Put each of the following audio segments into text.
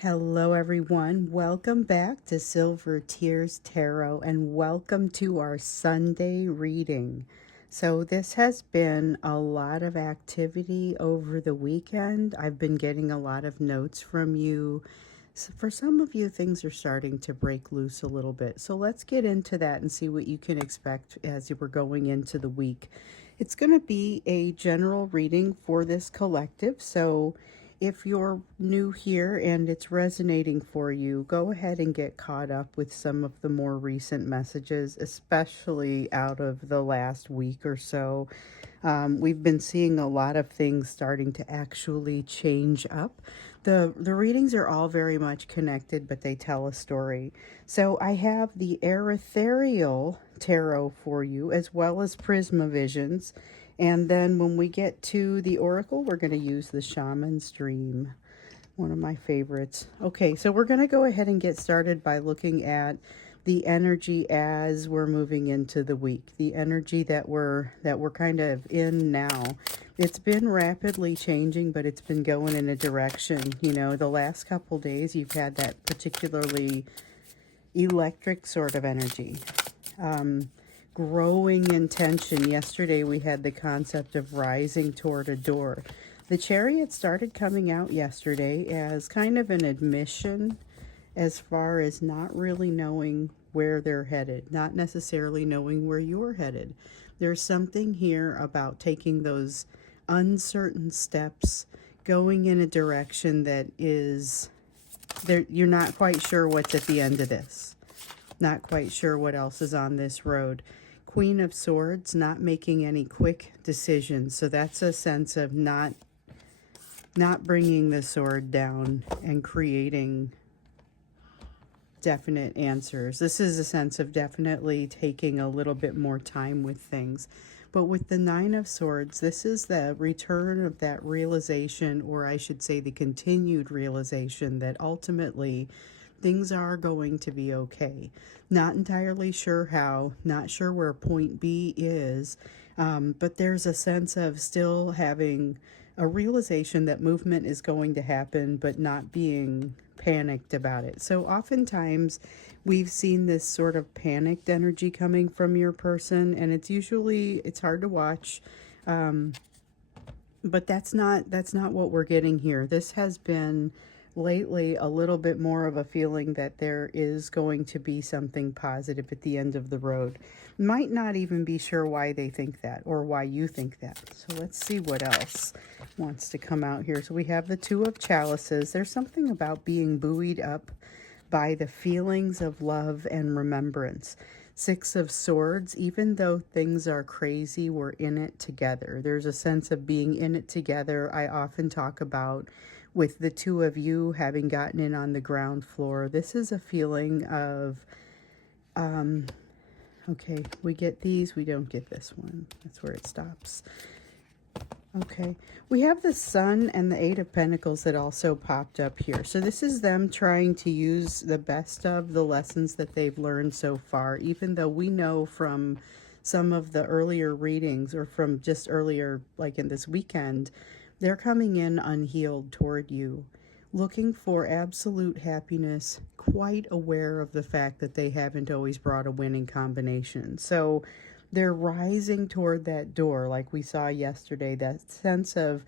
Hello, everyone. Welcome back to Silver Tears Tarot and welcome to our Sunday reading. So, this has been a lot of activity over the weekend. I've been getting a lot of notes from you. So for some of you, things are starting to break loose a little bit. So, let's get into that and see what you can expect as we're going into the week. It's going to be a general reading for this collective. So, if you're new here and it's resonating for you, go ahead and get caught up with some of the more recent messages, especially out of the last week or so. We've been seeing a lot of things starting to actually change up. The readings are all very much connected, but they tell a story. So I have the Ethereal Tarot for you, as well as Prisma Visions. And then when we get to the Oracle, we're going to use the Shaman's Dream, one of my favorites. Okay, so we're going to go ahead and get started by looking at the energy as we're moving into the week. The energy that we're kind of in now. It's been rapidly changing, but it's been going in a direction. You know, the last couple days you've had that particularly electric sort of energy. Growing intention. Yesterday we had the concept of rising toward a door. The Chariot started coming out yesterday as kind of an admission as far as not really knowing where they're headed, not necessarily knowing where you're headed. There's something here about taking those uncertain steps, going in a direction that is there. You're not quite sure what's at the end of this, not quite sure what else is on this road. Queen of Swords, not making any quick decisions. So that's a sense of not bringing the sword down and creating definite answers. This is a sense of definitely taking a little bit more time with things. But with the Nine of Swords, this is the return of that realization, or I should say the continued realization that ultimately things are going to be okay. Not entirely sure how, not sure where point B is, but there's a sense of still having a realization that movement is going to happen, but not being panicked about it. So oftentimes we've seen this sort of panicked energy coming from your person, and it's hard to watch, but that's not what we're getting here. This has been lately a little bit more of a feeling that there is going to be something positive at the end of the road. Might not even be sure why they think that or why you think that. So let's see what else wants to come out here. So we have the Two of Chalices. There's something about being buoyed up by the feelings of love and remembrance. Six of Swords, even though things are crazy, we're in it together. There's a sense of being in it together. I often talk about with the two of you having gotten in on the ground floor. This is a feeling of, okay, we get these, we don't get this one. That's where it stops. Okay, we have the Sun and the Eight of Pentacles that also popped up here. So this is them trying to use the best of the lessons that they've learned so far, even though we know from some of the earlier readings or from just earlier, like in this weekend, they're coming in unhealed toward you, looking for absolute happiness, quite aware of the fact that they haven't always brought a winning combination. So they're rising toward that door like we saw yesterday, that sense of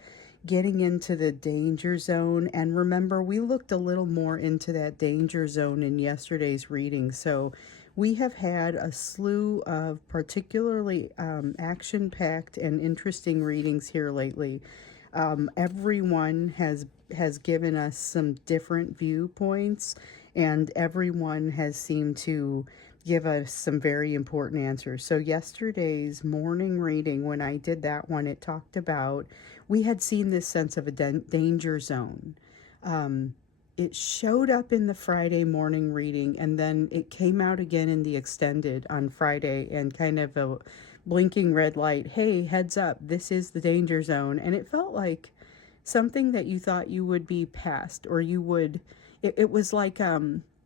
getting into the danger zone. And remember, we looked a little more into that danger zone in yesterday's reading. So we have had a slew of particularly action-packed and interesting readings here lately. Everyone has given us some different viewpoints, and everyone has seemed to give us some very important answers. So yesterday's morning reading, when I did that one, it talked about, we had seen this sense of a danger zone. It showed up in the Friday morning reading, and then it came out again in the extended on Friday, and kind of a blinking red light, hey, heads up, this is the danger zone. And it felt like something that you thought you would be past, or you would, it was like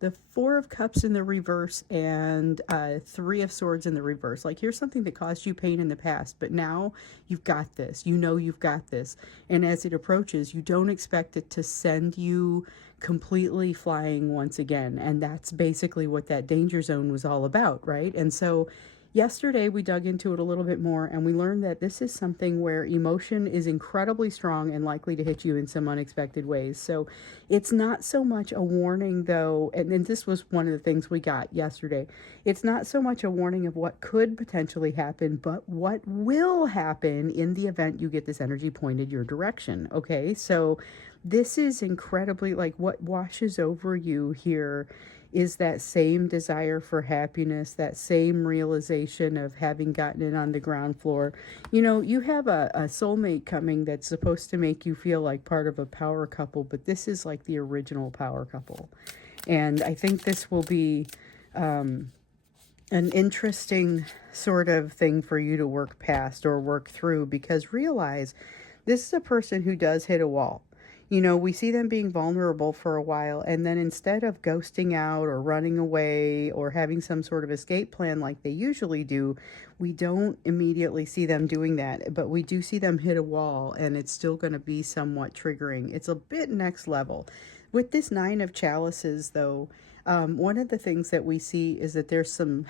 the Four of Cups in the reverse and Three of Swords in the reverse. Like, here's something that caused you pain in the past, but now you've got this. You know you've got this. And as it approaches, you don't expect it to send you completely flying once again. And that's basically what that danger zone was all about, right? And so yesterday we dug into it a little bit more, and we learned that this is something where emotion is incredibly strong and likely to hit you in some unexpected ways. So it's not so much a warning, though, and this was one of the things we got yesterday. It's not so much a warning of what could potentially happen, but what will happen in the event you get this energy pointed your direction. Okay, so this is incredibly, like, what washes over you here is that same desire for happiness, that same realization of having gotten it on the ground floor. You know, you have a soulmate coming that's supposed to make you feel like part of a power couple, but this is like the original power couple. And I think this will be an interesting sort of thing for you to work past or work through, because realize this is a person who does hit a wall. You know, we see them being vulnerable for a while, and then instead of ghosting out or running away or having some sort of escape plan like they usually do, we don't immediately see them doing that, but we do see them hit a wall, and it's still going to be somewhat triggering. It's a bit next level. With this Nine of Chalices, though, one of the things that we see is that there's some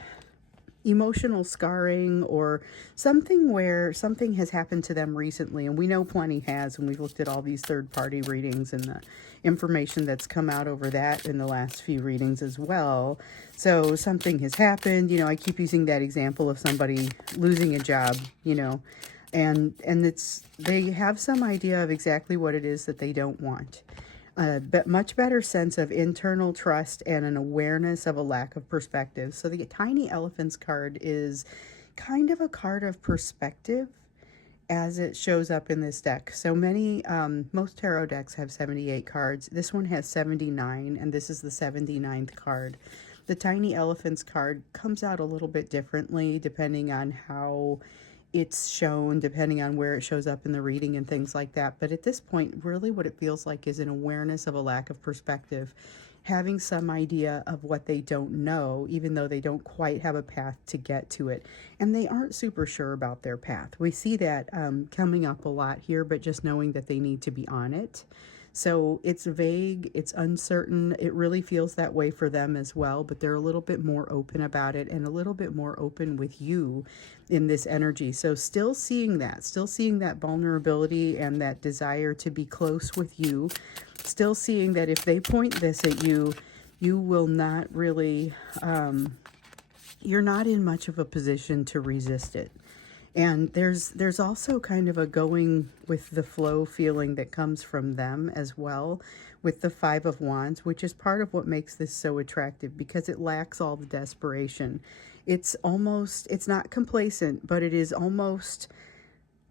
emotional scarring or something where something has happened to them recently, and we know plenty has, and we've looked at all these third-party readings and the information that's come out over that in the last few readings as well. So something has happened. You know, I keep using that example of somebody losing a job, you know, and it's, they have some idea of exactly what it is that they don't want. But much better sense of internal trust and an awareness of a lack of perspective. So the Tiny Elephants card is kind of a card of perspective as it shows up in this deck. So many, most tarot decks have 78 cards. This one has 79, and this is the 79th card. The Tiny Elephants card comes out a little bit differently depending on how it's shown, depending on where it shows up in the reading and things like that. But at this point, really what it feels like is an awareness of a lack of perspective, having some idea of what they don't know, even though they don't quite have a path to get to it. And they aren't super sure about their path. We see that coming up a lot here, but just knowing that they need to be on it. So it's vague, it's uncertain. It really feels that way for them as well, but they're a little bit more open about it and a little bit more open with you in this energy. So still seeing that vulnerability and that desire to be close with you, still seeing that if they point this at you, you will not really, you're not in much of a position to resist it. And there's also kind of a going with the flow feeling that comes from them as well with the Five of Wands, which is part of what makes this so attractive, because it lacks all the desperation. It's not complacent, but it is almost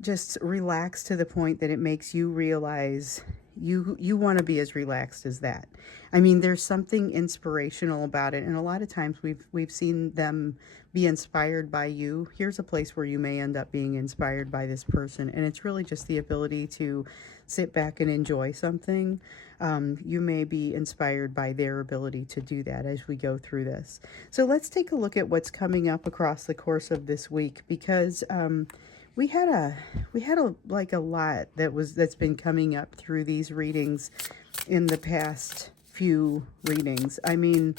just relaxed to the point that it makes you realize you want to be as relaxed as that. I mean, there's something inspirational about it, and a lot of times we've seen them be inspired by you. Here's a place where you may end up being inspired by this person, and it's really just the ability to sit back and enjoy something. You may be inspired by their ability to do that as we go through this. So let's take a look at what's coming up across the course of this week, because we had a lot that's been coming up through these readings in the past few readings. I mean,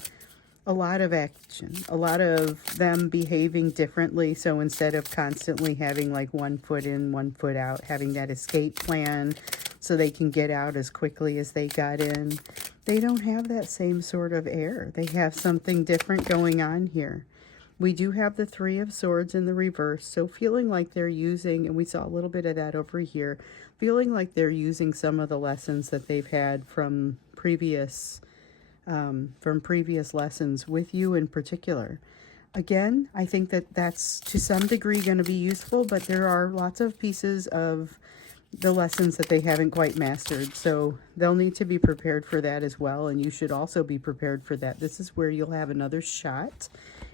a lot of action, a lot of them behaving differently. So instead of constantly having like one foot in, one foot out, having that escape plan so they can get out as quickly as they got in, they don't have that same sort of air. They have something different going on here. We do have the Three of Swords in the reverse, so feeling like they're using, and we saw a little bit of that over here, feeling like they're using some of the lessons that they've had from previous lessons with you in particular. Again, I think that that's to some degree going to be useful, but there are lots of pieces of the lessons that they haven't quite mastered, so they'll need to be prepared for that as well, and you should also be prepared for that. This is where you'll have another shot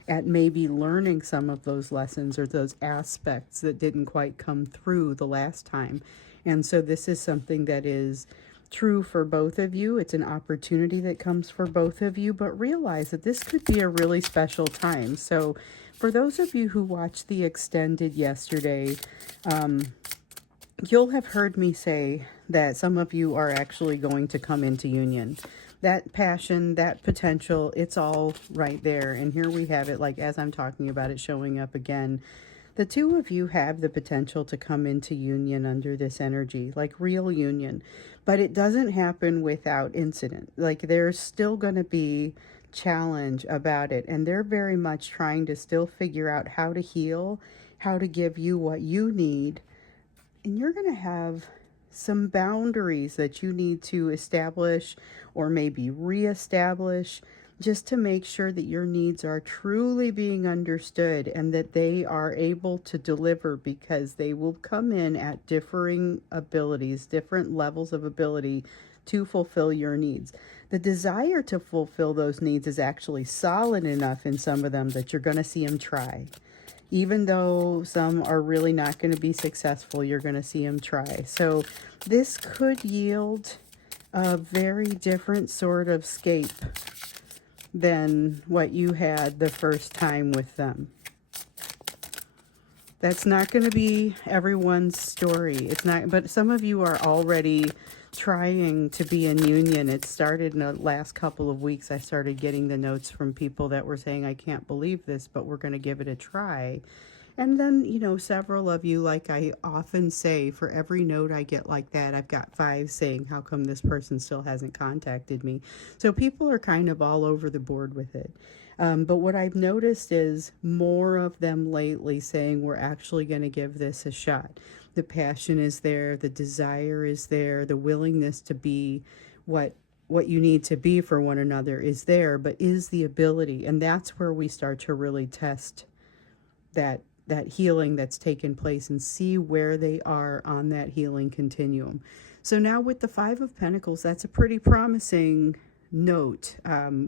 at maybe learning some of those lessons or those aspects that didn't quite come through the last time. And so this is something that is true for both of you. It's an opportunity that comes for both of you, but realize that this could be a really special time. So for those of you who watched the extended yesterday, you'll have heard me say that some of you are actually going to come into union. That passion, that potential, it's all right there. And here we have it, like as I'm talking about it, showing up again. The two of you have the potential to come into union under this energy, like real union. But it doesn't happen without incident. Like there's still going to be challenge about it. And they're very much trying to still figure out how to heal, how to give you what you need. And you're going to have some boundaries that you need to establish or maybe reestablish, just to make sure that your needs are truly being understood and that they are able to deliver, because they will come in at differing abilities, different levels of ability to fulfill your needs. The desire to fulfill those needs is actually solid enough in some of them that you're going to see them try. Even though some are really not going to be successful, you're going to see them try. So this could yield a very different sort of scape than what you had the first time with them. That's not going to be everyone's story. It's not, but some of you are already trying to be in union. It started in the last couple of weeks. I started getting the notes from people that were saying, I can't believe this, but we're going to give it a try. And then, you know, several of you, like I often say, for every note I get like that, I've got 5 saying, how come this person still hasn't contacted me? So people are kind of all over the board with it. But what I've noticed is more of them lately saying, we're actually going to give this a shot. The passion is there, the desire is there, the willingness to be what you need to be for one another is there, but is the ability. And that's where we start to really test that healing that's taken place and see where they are on that healing continuum. So now with the 5 of Pentacles, that's a pretty promising note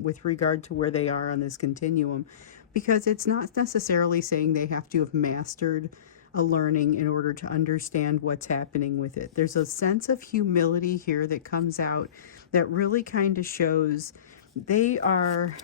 with regard to where they are on this continuum, because it's not necessarily saying they have to have mastered a learning in order to understand what's happening with it. There's a sense of humility here that comes out that really kind of shows they're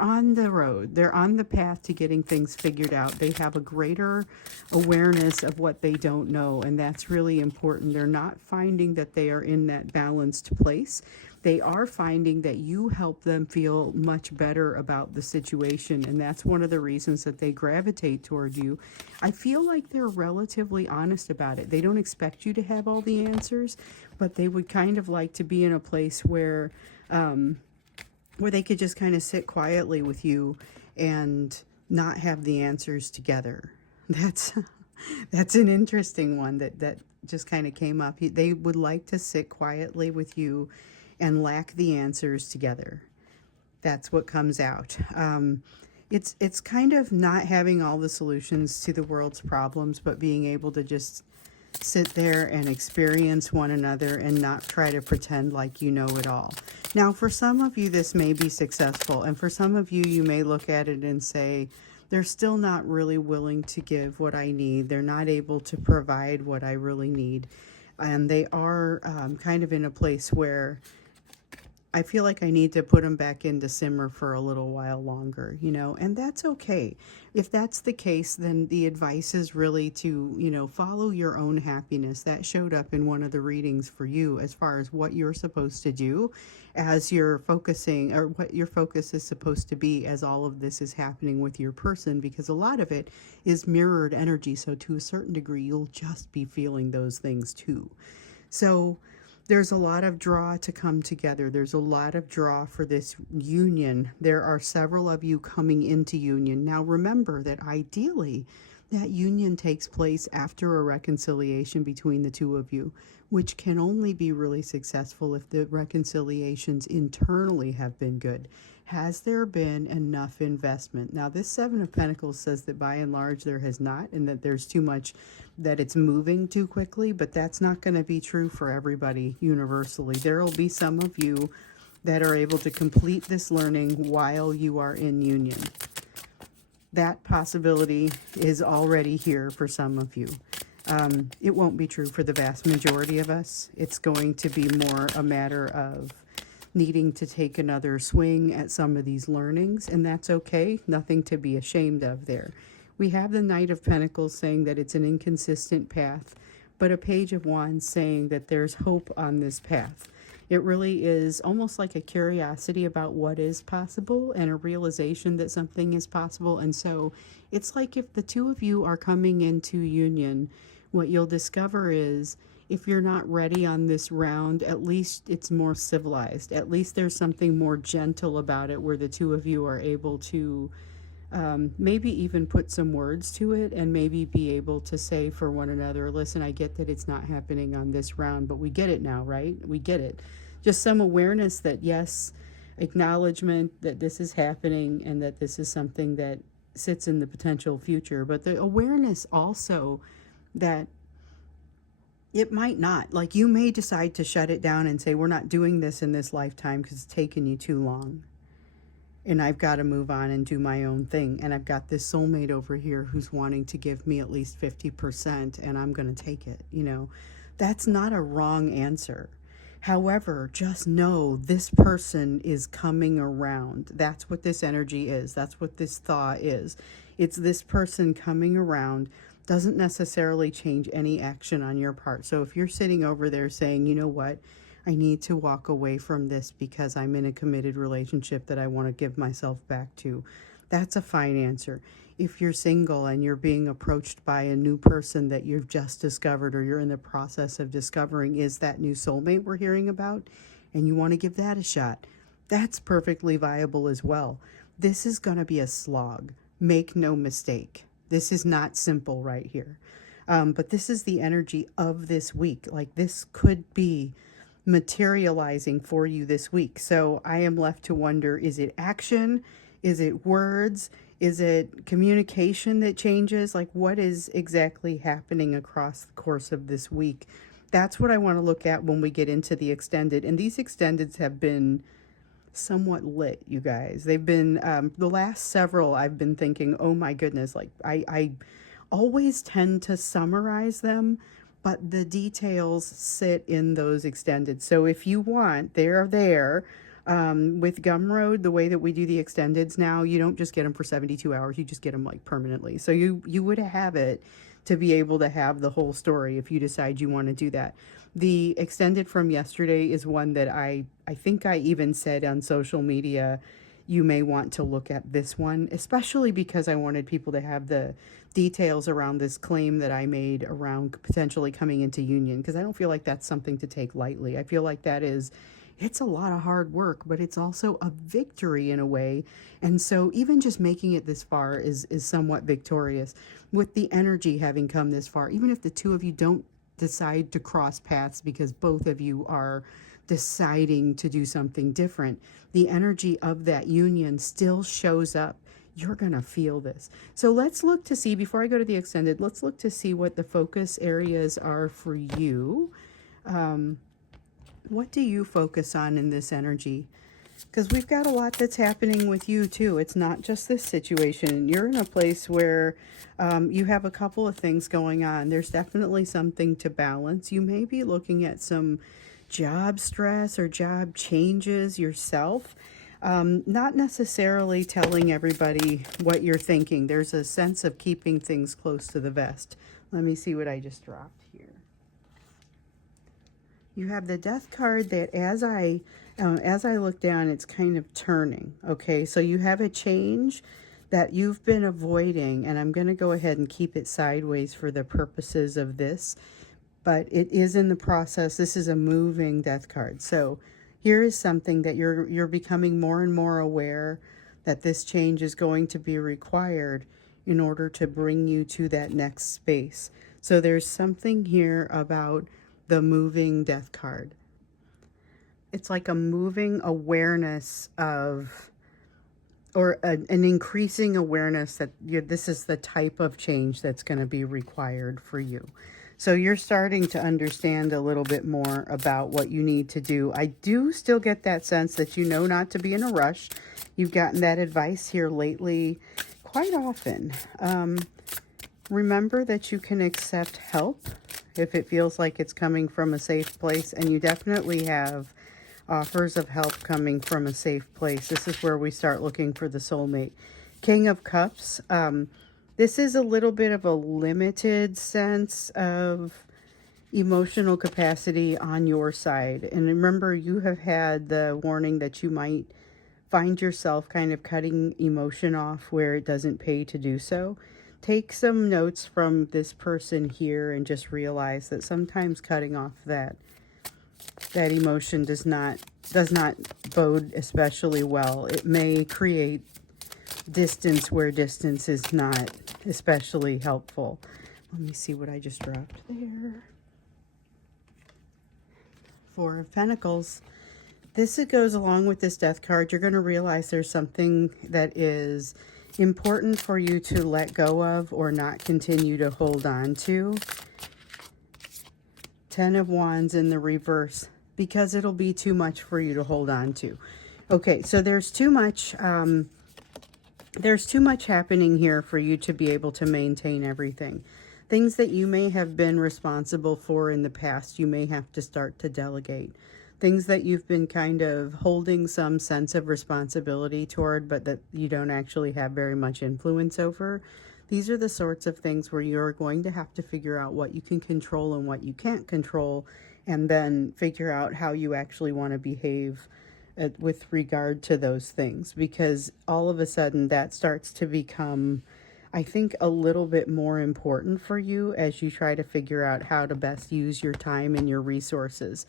on the road. They're on the path to getting things figured out. They have a greater awareness of what they don't know, and that's really important. They're not finding that they are in that balanced place. They are finding that you help them feel much better about the situation, and that's one of the reasons that they gravitate toward you. I feel like they're relatively honest about it. They don't expect you to have all the answers, but they would kind of like to be in a place where they could just kind of sit quietly with you and not have the answers together. That's an interesting one that just kind of came up. They would like to sit quietly with you and lack the answers together. That's what comes out. It's kind of not having all the solutions to the world's problems, but being able to just sit there and experience one another and not try to pretend like you know it all. Now, for some of you, this may be successful, and for some of you, you may look at it and say, they're still not really willing to give what I need. They're not able to provide what I really need. And they are kind of in a place where I feel like I need to put them back into simmer for a little while longer, you know, and that's okay. If that's the case, then the advice is really to, you know, follow your own happiness. That showed up in one of the readings for you as far as what you're supposed to do as you're focusing, or what your focus is supposed to be as all of this is happening with your person, because a lot of it is mirrored energy. So to a certain degree, you'll just be feeling those things too. So there's a lot of draw to come together. There's a lot of draw for this union. There are several of you coming into union. Now remember that ideally that union takes place after a reconciliation between the two of you, which can only be really successful if the reconciliations internally have been good. Has there been enough investment? Now, this 7 of Pentacles says that by and large there has not, and that there's too much, that it's moving too quickly, but that's not going to be true for everybody universally. There will be some of you that are able to complete this learning while you are in union. That possibility is already here for some of you. It won't be true for the vast majority of us. It's going to be more a matter of needing to take another swing at some of these learnings, and that's okay. Nothing to be ashamed of there. We have the Knight of Pentacles saying that it's an inconsistent path, but a Page of Wands saying that there's hope on this path. It really is almost like a curiosity about what is possible and a realization that something is possible. And so it's like if the two of you are coming into union, what you'll discover is if you're not ready on this round, at least it's more civilized. At least there's something more gentle about it where the two of you are able to maybe even put some words to it and maybe be able to say for one another, listen, I get that it's not happening on this round, but we get it now, right? We get it. Just some awareness that, yes, acknowledgement that this is happening and that this is something that sits in the potential future, but the awareness also that it might not. Like, you may decide to shut it down and say, we're not doing this in this lifetime because it's taken you too long. And I've got to move on and do my own thing. And I've got this soulmate over here who's wanting to give me at least 50%, and I'm going to take it. You know, that's not a wrong answer. However, just know this person is coming around. That's what this energy is. That's what this thought is. It's this person coming around. Doesn't necessarily change any action on your part. So if you're sitting over there saying, you know what, I need to walk away from this because I'm in a committed relationship that I want to give myself back to, that's a fine answer. If you're single and you're being approached by a new person that you've just discovered or you're in the process of discovering is that new soulmate we're hearing about, and you want to give that a shot, that's perfectly viable as well. This is going to be a slog. Make no mistake. This is not simple right here. But this is the energy of this week. Like, this could be materializing for you this week. So I am left to wonder, is it action? Is it words? Is it communication that changes? Like, what is exactly happening across the course of this week? That's what I want to look at when we get into the extended. And these extendeds have been somewhat lit, you guys. They've been, the last several, I've been thinking, oh my goodness, like I always tend to summarize them, but the details sit in those extended. So if you want, they're there. With Gumroad, the way that we do the extendeds now, you don't just get them for 72 hours, you just get them like permanently. So you would have it to be able to have the whole story if you decide you want to do that. The extended from yesterday is one that I think I even said on social media, you may want to look at this one, especially because I wanted people to have the details around this claim that I made around potentially coming into union, because I don't feel like that's something to take lightly. I feel like it's a lot of hard work, but it's also a victory in a way. And so even just making it this far is somewhat victorious with the energy having come this far. Even if the two of you don't decide to cross paths because both of you are deciding to do something different, the energy of that union still shows up. You're going to feel this. So let's look to see, before I go to the extended, let's look to see what the focus areas are for you. What do you focus on in this energy? Because we've got a lot that's happening with you too. It's not just this situation. You're in a place where you have a couple of things going on. There's definitely something to balance. You may be looking at some job stress or job changes yourself. Not necessarily telling everybody what you're thinking. There's a sense of keeping things close to the vest. Let me see what I just dropped here. You have the Death card that as I look down, it's kind of turning. Okay, so you have a change that you've been avoiding, and I'm going to go ahead and keep it sideways for the purposes of this, but it is in the process. This is a moving Death card. So here is something that you're becoming more and more aware that this change is going to be required in order to bring you to that next space. So there's something here about the moving Death card. It's like a moving awareness of, or an increasing awareness that this is the type of change that's going to be required for you. So you're starting to understand a little bit more about what you need to do. I do still get that sense that you know not to be in a rush. You've gotten that advice here lately quite often. Remember that you can accept help if it feels like it's coming from a safe place, and you definitely have offers of help coming from a safe place. This is where we start looking for the soulmate. King of Cups. This is a little bit of a limited sense of emotional capacity on your side. And remember, you have had the warning that you might find yourself kind of cutting emotion off where it doesn't pay to do so. Take some notes from this person here and just realize that sometimes cutting off that emotion does not bode especially well. It may create distance where distance is not especially helpful. Let me see what I just dropped there. Four of Pentacles. This goes along with this Death card. You're going to realize there's something that is important for you to let go of or not continue to hold on to. 10 of Wands in the reverse, because it'll be too much for you to hold on to. Okay, so there's too much happening here for you to be able to maintain everything. Things that you may have been responsible for in the past, you may have to start to delegate. Things that you've been kind of holding some sense of responsibility toward, but that you don't actually have very much influence over. These are the sorts of things where you're going to have to figure out what you can control and what you can't control, and then figure out how you actually want to behave with regard to those things, because all of a sudden that starts to become, I think, a little bit more important for you as you try to figure out how to best use your time and your resources.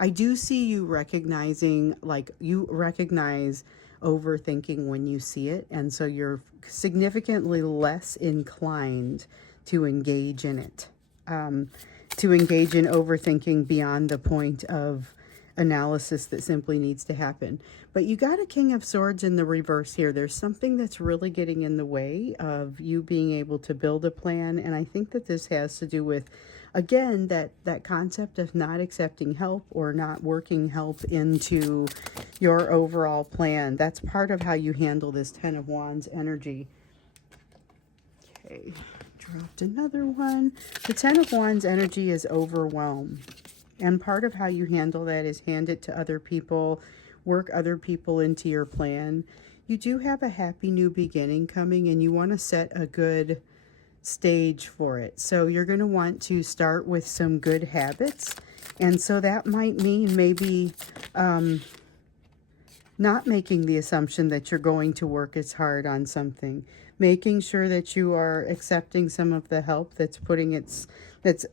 I do see you recognizing, like, you recognize overthinking when you see it, and so you're significantly less inclined to engage in it, to engage in overthinking beyond the point of analysis that simply needs to happen. But you got a King of Swords in the reverse here. There's something that's really getting in the way of you being able to build a plan, and I think that this has to do with, again, that concept of not accepting help or not working help into your overall plan. That's part of how you handle this 10 of Wands energy. Okay, dropped another one. The 10 of Wands energy is overwhelm. And part of how you handle that is hand it to other people, work other people into your plan. You do have a happy new beginning coming, and you want to set a good stage for it. So you're going to want to start with some good habits. And so that might mean maybe not making the assumption that you're going to work as hard on something. Making sure that you are accepting some of the help that's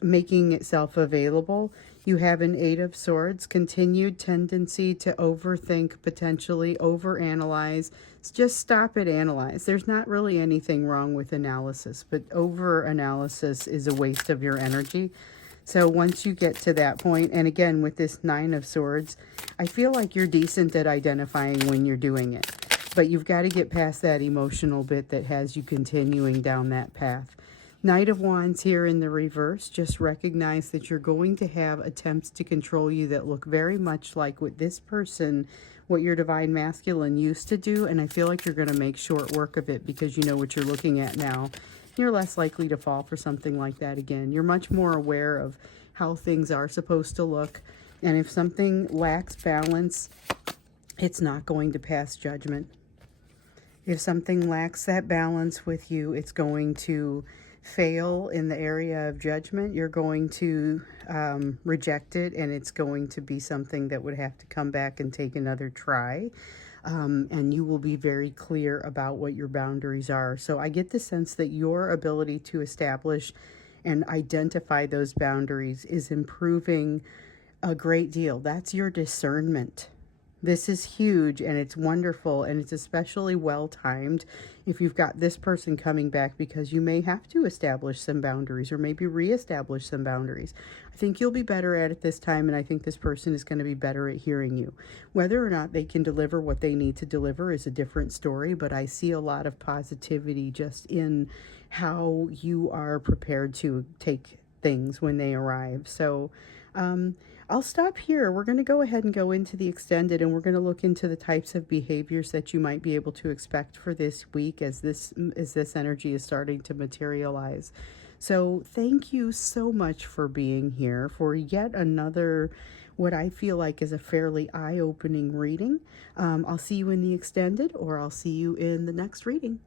making itself available. You have an 8 of Swords, continued tendency to overthink, potentially overanalyze. Just stop at analyze. There's not really anything wrong with analysis, but over-analysis is a waste of your energy. So once you get to that point, and again, with this 9 of Swords, I feel like you're decent at identifying when you're doing it. But you've got to get past that emotional bit that has you continuing down that path. Knight of Wands here in the reverse. Just recognize that you're going to have attempts to control you that look very much like what this person, what your divine masculine used to do. And I feel like you're going to make short work of it because you know what you're looking at now. You're less likely to fall for something like that again. You're much more aware of how things are supposed to look. And if something lacks balance, it's not going to pass judgment. If something lacks that balance with you, it's going to fail in the area of judgment. You're going to reject it, and it's going to be something that would have to come back and take another try. And you will be very clear about what your boundaries are. So I get the sense that your ability to establish and identify those boundaries is improving a great deal. That's your discernment. This is huge, and it's wonderful, and it's especially well-timed if you've got this person coming back, because you may have to establish some boundaries or maybe reestablish some boundaries. I think you'll be better at it this time, and I think this person is going to be better at hearing you. Whether or not they can deliver what they need to deliver is a different story, but I see a lot of positivity just in how you are prepared to take things when they arrive. So I'll stop here. We're going to go ahead and go into the extended, and we're going to look into the types of behaviors that you might be able to expect for this week as this energy is starting to materialize. So thank you so much for being here for yet another, what I feel like is a fairly eye-opening reading. I'll see you in the extended, or I'll see you in the next reading.